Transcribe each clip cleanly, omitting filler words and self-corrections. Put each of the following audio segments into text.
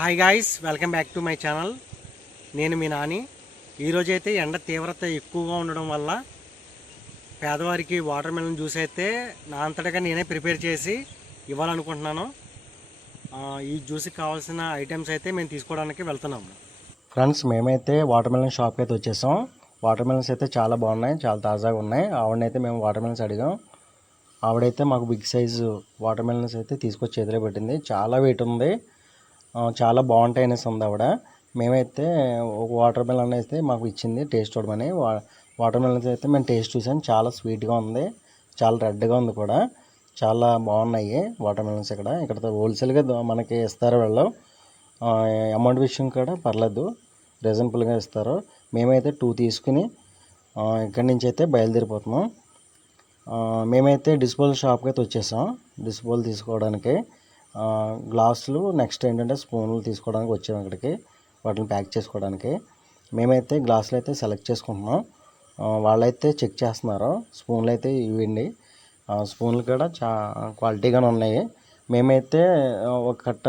Hi guys, welcome back to my channel. నేను మీ నాని. ఈరోజైతే ఎండ తీవ్రత ఎక్కువగా ఉండడం వల్ల పేదవారికి వాటర్ మెలన్ జ్యూస్ అయితే నా అంతటగా నేనే ప్రిపేర్ చేసి ఇవ్వాలనుకుంటున్నాను. ఈ జ్యూస్కి కావాల్సిన ఐటమ్స్ అయితే మేము తీసుకోవడానికి వెళ్తున్నాము. ఫ్రెండ్స్, మేమైతే వాటర్ మెలన్ షాప్కి అయితే వచ్చేసాం. వాటర్ మెలన్స్ అయితే చాలా బాగున్నాయి, చాలా తాజాగా ఉన్నాయి. ఆవిడనైతే మేము వాటర్ మెలన్స్ అడిగాం. ఆవిడైతే మాకు బిగ్ సైజు వాటర్ మెలన్స్ అయితే తీసుకొచ్చి ఎదురు పెట్టింది. చాలా వెయిట్ ఉంది, చాలా బాగుంటాయి అనేసి ఉంది ఆవిడ. మేమైతే ఒక వాటర్ మెలన్ అయితే మాకు ఇచ్చింది టేస్ట్ చూడమని. వాటర్ మెలన్స్ అయితే మేము టేస్ట్ చూసాను, చాలా స్వీట్గా ఉంది, చాలా రెడ్గా ఉంది కూడా. చాలా బాగున్నాయి వాటర్ మెలన్స్. ఇక్కడ హోల్సేల్గా మనకి ఇస్తారు వాళ్ళు. అమౌంట్ విషయం కూడా పర్లేదు, రీజనబుల్గా ఇస్తారు. మేమైతే 2 తీసుకుని ఇక్కడి నుంచి అయితే బయలుదేరిపోతున్నాం. మేమైతే డిస్పోజల్ షాప్కి అయితే వచ్చేసాం డిస్పోజల్ తీసుకోవడానికి. గ్లాసులు, నెక్స్ట్ ఏంటంటే స్పూన్లు తీసుకోవడానికి వచ్చాము ఇక్కడికి, వాటిని ప్యాక్ చేసుకోవడానికి. మేమైతే గ్లాసులు అయితే సెలెక్ట్ చేసుకుంటున్నాం. వాళ్ళైతే చెక్ చేస్తున్నారు. స్పూన్లు అయితే ఇవ్వండి. స్పూన్లు కూడా క్వాలిటీగానే ఉన్నాయి. మేమైతే ఒక కట్ట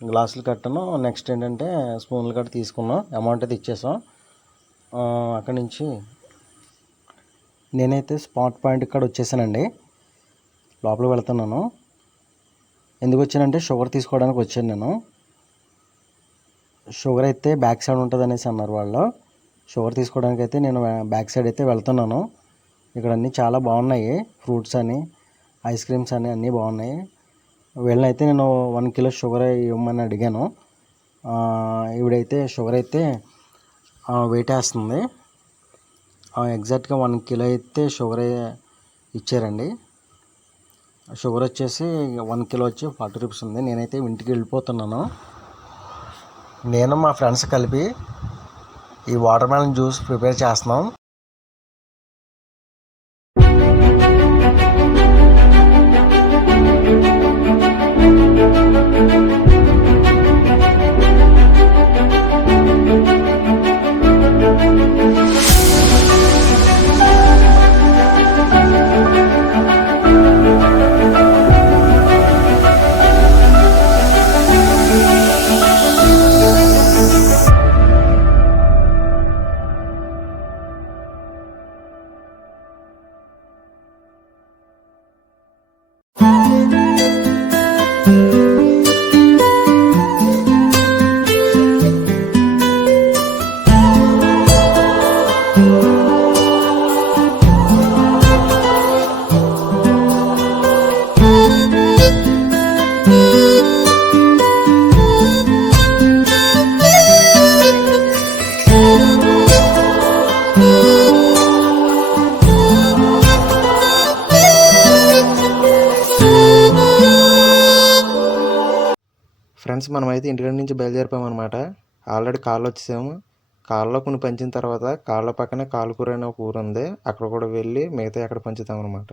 గ్లాసులు కట్టను, నెక్స్ట్ ఏంటంటే స్పూన్లు కట్ట తీసుకున్నాం. అమౌంట్ అయితే ఇచ్చేసాం. అక్కడి నుంచి నేనైతే స్పాట్ పాయింట్ ఇక్కడ వచ్చేసానండి. లోపలికి వెళ్తున్నాను. ఎందుకు వచ్చానంటే షుగర్ తీసుకోవడానికి వచ్చాను నేను. షుగర్ అయితే బ్యాక్ సైడ్ ఉంటుంది అనేసి అన్నారు వాళ్ళు. షుగర్ తీసుకోవడానికి అయితే నేను బ్యాక్ సైడ్ అయితే వెళ్తున్నాను. ఇక్కడ అన్నీ చాలా బాగున్నాయి, ఫ్రూట్స్ అని, ఐస్ క్రీమ్స్ అని అన్నీ బాగున్నాయి. వీళ్ళనైతే నేను 1 కిలో షుగర్ ఇవ్వమని అడిగాను. ఇవిడైతే షుగర్ అయితే వెయిట్ వేస్తుంది. ఎగ్జాక్ట్గా 1 కిలో అయితే షుగర్ ఇచ్చారండి. షుగర్ వచ్చేసి 1 కిలో వచ్చి 40 రూపీస్ ఉంది. నేనైతే ఇంటికి వెళ్ళిపోతున్నాను. నేను మా ఫ్రెండ్స్ కలిపి ఈ వాటర్ మెలన్ జ్యూస్ ప్రిపేర్ చేస్తున్నాం. ఫ్రెండ్స్, మనమైతే ఇంటికాడ నుంచి బయలుదేరిపోయామన్నమాట. ఆల్రెడీ కార్లో వచ్చేసాము. కార్లో కొన్ని పంచిన తర్వాత కార్లో పక్కనే కాలుకూర అనే ఒక ఊరు ఉంది, అక్కడ కూడా వెళ్ళి మిగతా అక్కడ పంచుతాం అనమాట.